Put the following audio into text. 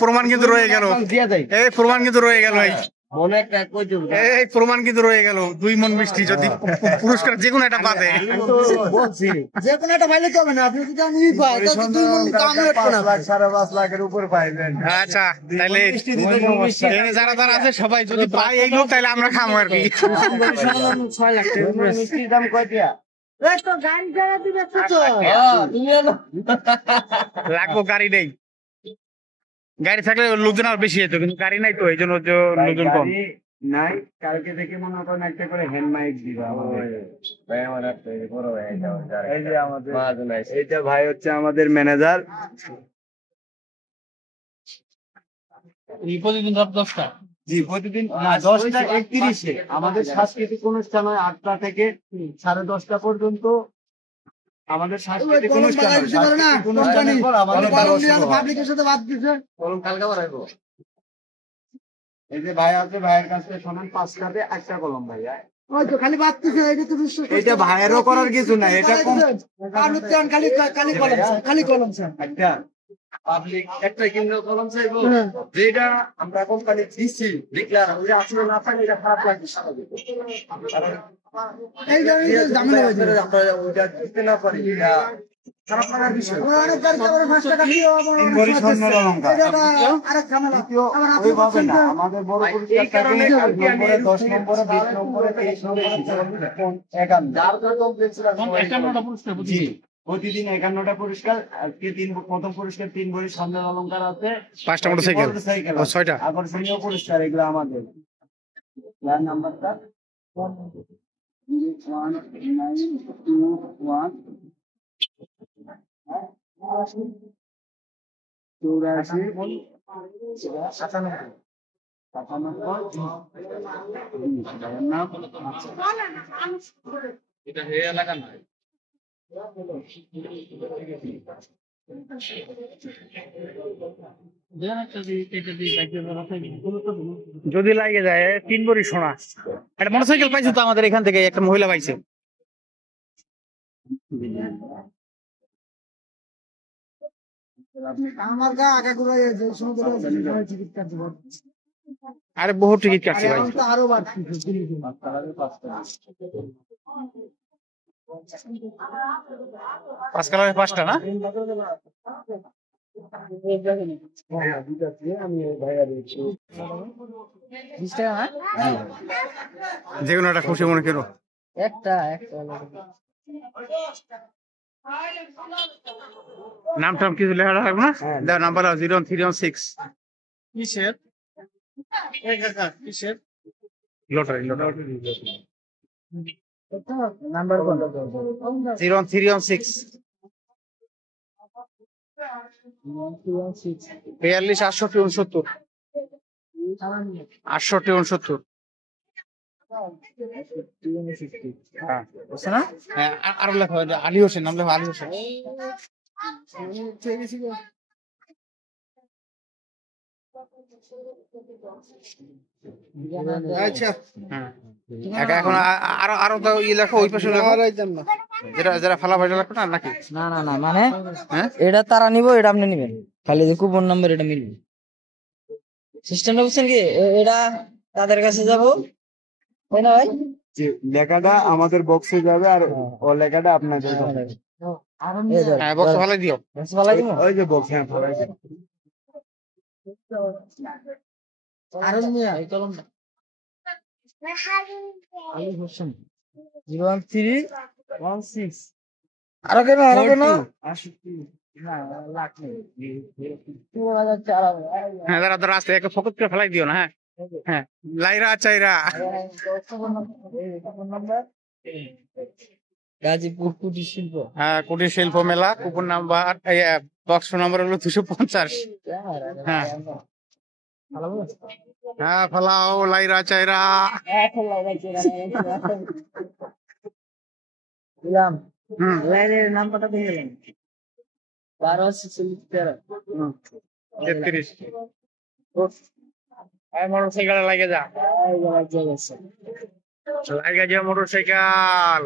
প্রমাণ কিন্তু রয়ে গেল, এই প্রমাণ কিন্তু রয়ে গেল, এই প্রমাণ কিন্তু রয়ে গেল। 2 মণ মিষ্টি যদি পুরস্কার যে কোনো একটা পাবে, যে কোনো একটা পাইলে হবে না, আপনি যদি আমি পাই তাহলে 2 মণ কাম হচ্ছে না, 5 লাখের উপর পাইবেন। আচ্ছা তাহলে যারা যারা আছে সবাই যদি পাই এই লোক, তাহলে আমরা খামো আর কি। 6 লাখ টাকা মিষ্টির দাম কয়টা? তো গাড়ি ভাড়া দিবে তো লাগবো, গাড়ি নেই। গাড়ি থাকলে লোকজন আর বেশি হতো, কিন্তু গাড়ি নাই তো, এই জন্য লোকজন কম। নাই, কালকে থেকে মনে করেন একটা করে হ্যান্ড মাইক দিবা আমাদের। ভাই আমার একটা বড় ভাই, এই যে আমাদের এইটা ভাই হচ্ছে আমাদের ম্যানেজার। প্রতিদিন রাত 10টা? জি প্রতিদিন না, 10টা 31-এ আমাদের সাংস্কৃতিক অনুষ্ঠান হয় 8টা থেকে 10:30টা পর্যন্ত। আমাদের সাংস্কৃতিক অনুষ্ঠান হয়, সাংস্কৃতিক অনুষ্ঠানের পর আমাদের পাবলিকের সাথে বাদ দিছে। কালকে বাড়াইবো। এই যে ভাই আছে, ভাইয়ের কাছে শোনেন, 5টাতে একটা কলম ভাইয়া। ওই তো খালি বাদ দিছে, এটা তো বিশ্বাস এটা ভাইয়েরও করার কিছু নাই, এটা কম খালি খালি কলম স্যার, খালি কলম স্যার। একটা পাবলিক একটা কিনলে কলম চাইবো, যেটা আমরা কোম্পানি দিছি দেখলাম ওটা আসলে না পাই, এটা খারাপ লাগবে স্বাভাবিক। এই যে ঝামেলা হয়েছে, আমরা ওটা দিতে না পারি, এটা খারাপ লাগার বিষয়। অনেক গাড়ি আবার 5 টাকা দিয়ে বড় স্বর্ণের অলংকার আরেক ঝামেলা। ওইভাবে না, আমাদের বড় পুরস্কার থাকে 8 নম্বরে, 10 নম্বরে, 20 নম্বরে, 23 নম্বরে, 51 যার যা কমপ্লেক্স ছিল জি প্রতিদিন 51টা পুরস্কার। আজকে প্রথম পুরস্কার 3 ভরি স্বর্ণের অলংকার আছে, 5টা মোটরসাইকেল, 6টা আকর্ষণীয় পুরস্কার। এগুলো আমাদের নাম্বারটা 1921 এটা হে এলাকা না। যদি লাগে যায় 3 ভরি সোনা। একটা মোটরসাইকেল পাইছে তো আমাদের এখান থেকে, একটা মহিলা পাইছে। আমার গা আগা করে যে সমুদ্র টিকিট কাটতে হবে। আরে বহু টিকিট কাটছি ভাই, এখন তো আরো বাড়ছে। 5 কালারের 5টা না? যে কোনো একটা খুশি মনে করো। একটা নাম টাম কিছু লেখা রাখবো না? দাও নাম্বার 01316। কিসের কিসের লটারি নাম্বার কোন? 01316 42 68 69 68 69। হ্যাঁ বুঝছো না? হ্যাঁ আরো লেখা হয়, আলী হোসেন নাম লেখা, আলী হোসেন। আচ্ছা এখন আরো আরো তো ই লেখো, ওই পাশে লেখো, যেটা যেটা ফালা ভাইটা লেখো না নাকি? না না না, মানে এটা তারা নিব, এটা আপনি নিবেন, খালি যে কুপন নাম্বার এটা মিলবে। সিস্টেমটা বুঝছেন কি? এটা তাদের কাছে যাব, তাই না ভাই? লেখাটা আমাদের বক্সে যাবে, আর ও লেখাটা আপনাদের হ্যাঁ বক্স ফালাই দিও। ওই যে বক্স, হ্যাঁ ফালাই দিও। আরন মিয়া এই কলমটা আলী হোসেন 01316। আরো কেন 68 না লাখ নেই। হ্যাঁ দাঁড়া দাঁড়া, আসতে একটা ফোকাস করে ফেলাই দিও না। হ্যাঁ হ্যাঁ, লাইরা চাইরা গাজীপুর কুটির শিল্প। হ্যাঁ কুটির শিল্প মেলা, কুপন নাম্বার বক্স নাম্বার হলো 250। হ্যাঁ হ্যাঁ ফেলাও লাইরা চাইরা। দিলাম হুম লাইনের নাম্বারটা দিয়ে দিলাম 12 মোটরসাইকেল লাগে যা, লাগে যা মোটরসাইকেল।